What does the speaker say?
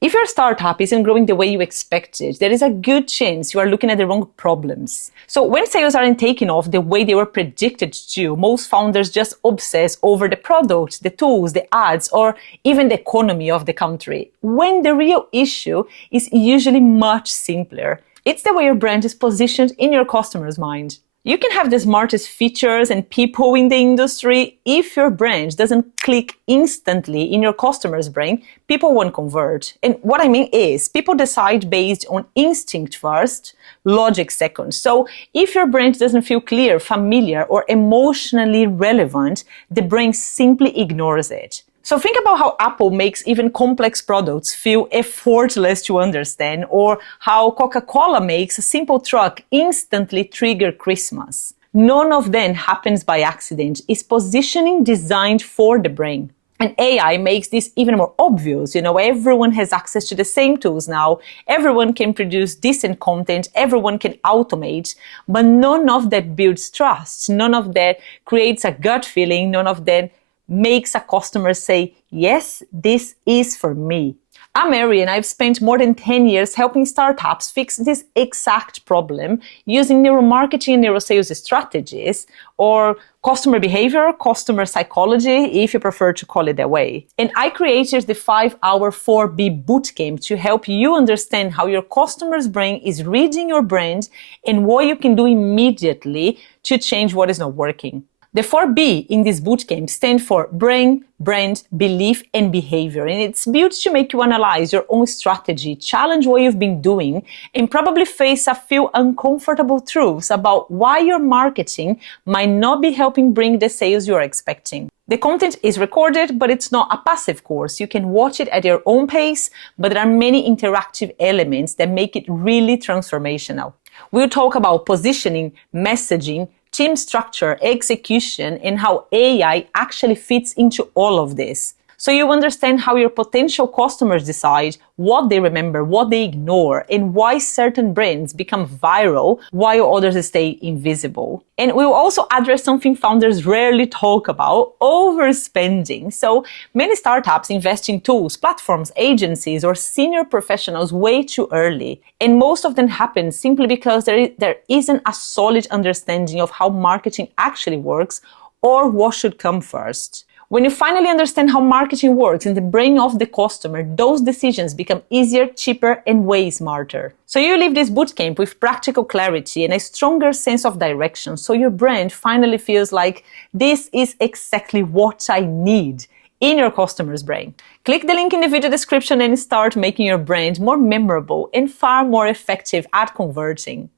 If your startup isn't growing the way you expected, there is a good chance you are looking at the wrong problems. So when sales aren't taking off the way they were predicted to, most founders just obsess over the product, the tools, the ads, or even the economy of the country, when the real issue is usually much simpler. It's the way your brand is positioned in your customer's mind. You can have the smartest features and people in the industry. If your brand doesn't click instantly in your customer's brain, people won't convert. And what I mean is, people decide based on instinct first, logic second. So if your brand doesn't feel clear, familiar, or emotionally relevant, the brain simply ignores it. So think about how Apple makes even complex products feel effortless to understand, or how Coca-Cola makes a simple truck instantly trigger Christmas. None of them happens by accident. It's positioning designed for the brain. And AI makes this even more obvious. Everyone has access to the same tools now. Everyone can produce decent content. Everyone can automate. But none of that builds trust. None of that creates a gut feeling. None of that makes a customer say, yes, this is for me. I'm Mary, and I've spent more than 10 years helping startups fix this exact problem using neuromarketing and neurosales strategies, or customer behavior, customer psychology, if you prefer to call it that way. And I created the 5-hour 4B Bootcamp to help you understand how your customer's brain is reading your brand and what you can do immediately to change what is not working. The 4B in this bootcamp stand for brain, brand, belief, and behavior. And it's built to make you analyze your own strategy, challenge what you've been doing, and probably face a few uncomfortable truths about why your marketing might not be helping bring the sales you're expecting. The content is recorded, but it's not a passive course. You can watch it at your own pace, but there are many interactive elements that make it really transformational. We'll talk about positioning, messaging, team structure, execution, and how AI actually fits into all of this. So you understand how your potential customers decide what they remember, what they ignore, and why certain brands become viral while others stay invisible. And we'll also address something founders rarely talk about: overspending. So many startups invest in tools, platforms, agencies, or senior professionals way too early. And most of them happen simply because there isn't a solid understanding of how marketing actually works or what should come first. When you finally understand how marketing works in the brain of the customer, those decisions become easier, cheaper, and way smarter. So you leave this bootcamp with practical clarity and a stronger sense of direction, so your brand finally feels like this is exactly what I need in your customer's brain. Click the link in the video description and start making your brand more memorable and far more effective at converting.